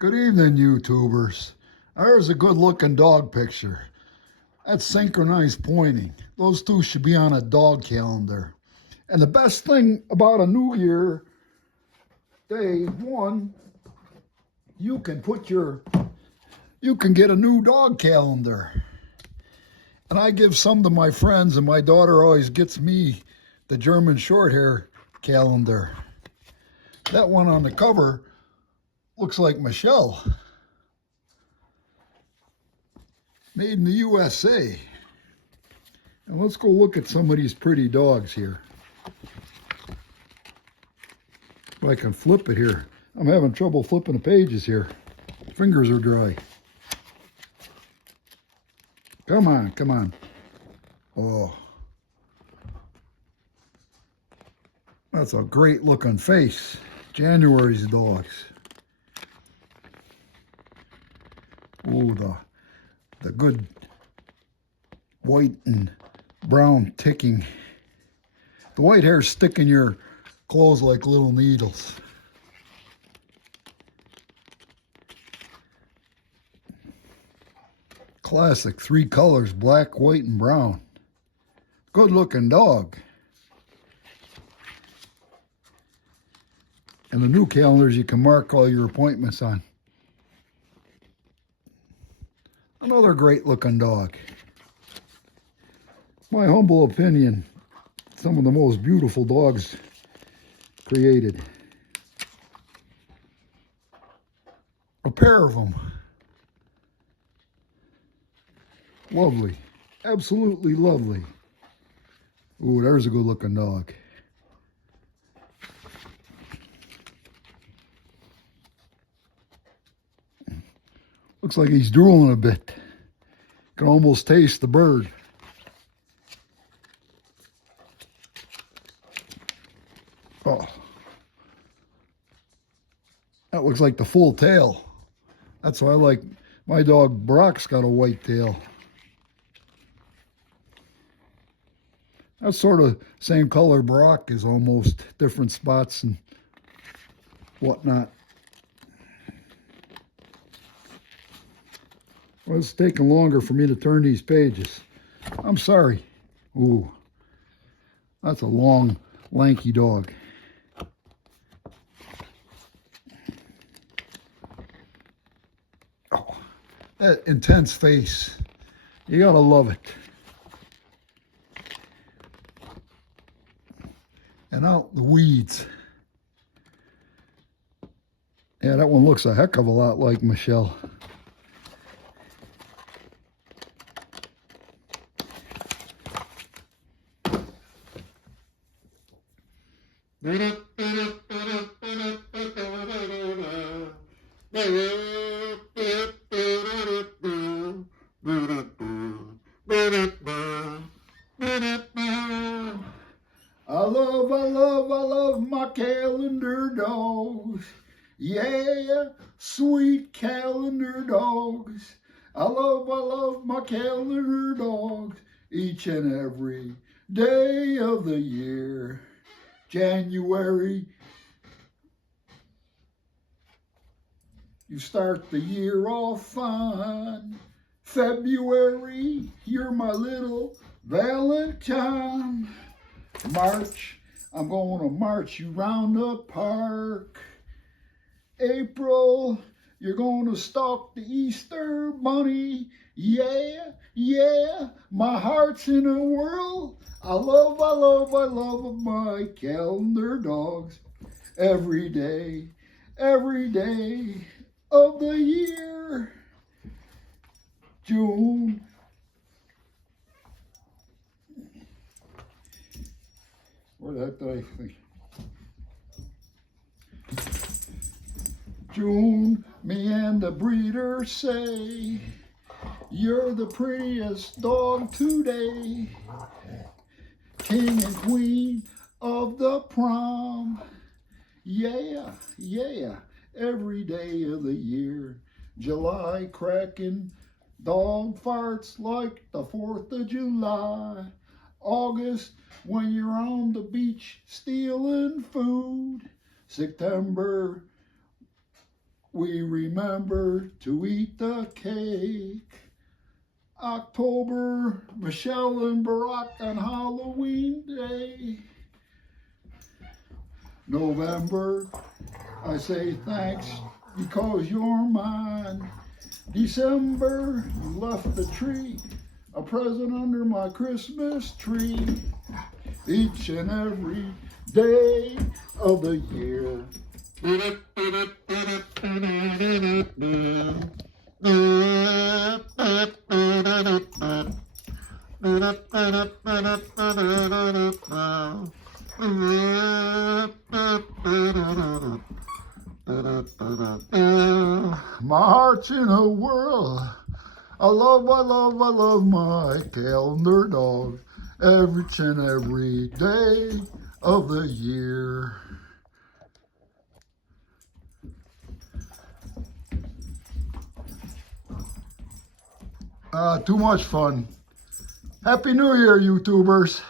Good evening, YouTubers. There's a good-looking dog picture. That's synchronized pointing. Those two should be on a dog calendar. And the best thing about a New Year day, one, you can get a new dog calendar. And I give some to my friends, and my daughter always gets me the German Shorthair calendar. That one on the cover looks like Michelle. Made in the USA. And let's go look at some of these pretty dogs here. If I can flip it here. I'm having trouble flipping the pages here. Fingers are dry. Come on, come on. Oh. That's a great looking face. January's dogs. Oh, the good white and brown ticking. The white hairs stick in your clothes like little needles. Classic, 3 colors, black, white, and brown. Good looking dog. And the new calendars you can mark all your appointments on. Another great looking dog. My humble opinion, some of the most beautiful dogs created. A pair of them. Lovely. Absolutely lovely. Ooh, there's a good looking dog. Looks like he's drooling a bit. Can almost taste the bird. Oh. That looks like the full tail. That's why I like, my dog Brock's got a white tail. That's sort of same color Brock is, almost different spots and whatnot. Well, it's taking longer for me to turn these pages. I'm sorry. Ooh, that's a long, lanky dog. Oh, that intense face. You gotta love it. And out the weeds. Yeah, that one looks a heck of a lot like Michelle. I love my calendar dogs. Yeah, sweet calendar dogs. I love my calendar dogs each and every day of the year. January, you start the year off fine. February, you're my little Valentine. March, I'm going to march you round the park. April, you're going to stalk the Easter bunny. Yeah, yeah, my heart's in a whirl. I love my calendar dogs every day of the year. June, where the heck did I think? June, me and the breeder say, you're the prettiest dog today. King and queen of the prom. Yeah, yeah, every day of the year. July cracking dog farts like the 4th of July. August, when you're on the beach stealing food. September, we remember to eat the cake. October, Michelle and Barack on Halloween Day. November, I say thanks because you're mine. December, you left the tree, a present under my Christmas tree. Each and every day of the year. My heart's in a whirl. I love my calendar dog. Each and every day of the year. Too much fun. Happy New Year, YouTubers.